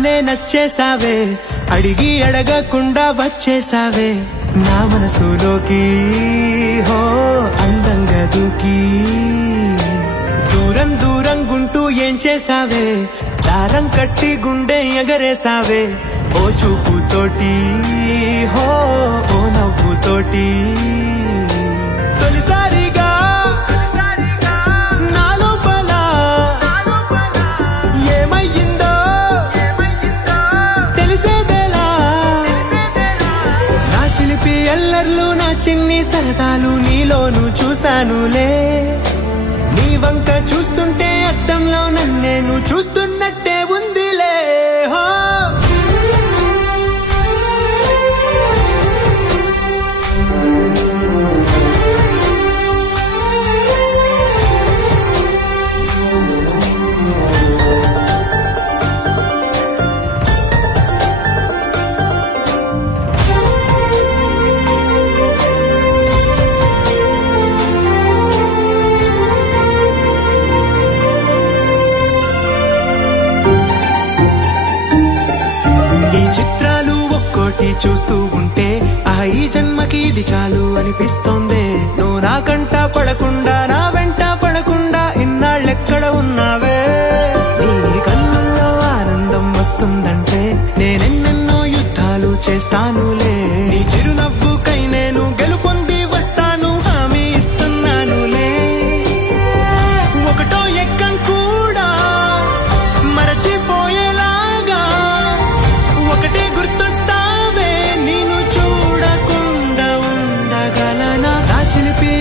చూడగానే నచ్చేసావే అడిగి అడగకుండా వచ్చేసావే నా మనసులోకి హో అందంగా దూకి దూరం దూరం గుంటూ ఏం చేసావే దారం కట్టి గుండె ఎగరేసావే ఓ చూపుతోటి హో ఓ నవ్వుతోటి తొలిసారిగా నా లోపల ఏమయ్యిందో తెలిసేదేలా నా చిలిపి ఎల్లర్లు నా చిన్ని సరదాలు నీలోను చూశానులే నీ వంక చూస్తుంటే అద్దంలో నన్నేను చూస్తున్నట్టే ఉందిలే హో చూస్తూ ఉంటే ఈ జన్మకి ఇది చాలు అనిపిస్తోంది నువ్వు నా కంట పడకుండా నా వెంట పడకుండా ఇన్నాళ్ళెక్కడ ఉన్నావే నీ కన్నుల్లో ఆనందం వస్తుందంటే నేనెన్నెన్నో యుద్ధాలు చేస్తానులే నీ చిరునవ్వుకై నేను గెలుపొంది వస్తాను హామీ ఇస్తున్నానులే ఒకటో ఎక్కం కూడా మరచిపోయేలాగా ఒకటే గుర్తొస్తా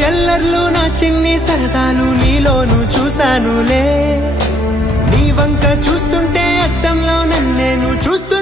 ఎల్లర్లు నా చిన్ని సరదాలు నీలోను చూశానులే నీ వంక చూస్తుంటే అద్దంలో నన్నేను చూస్తూ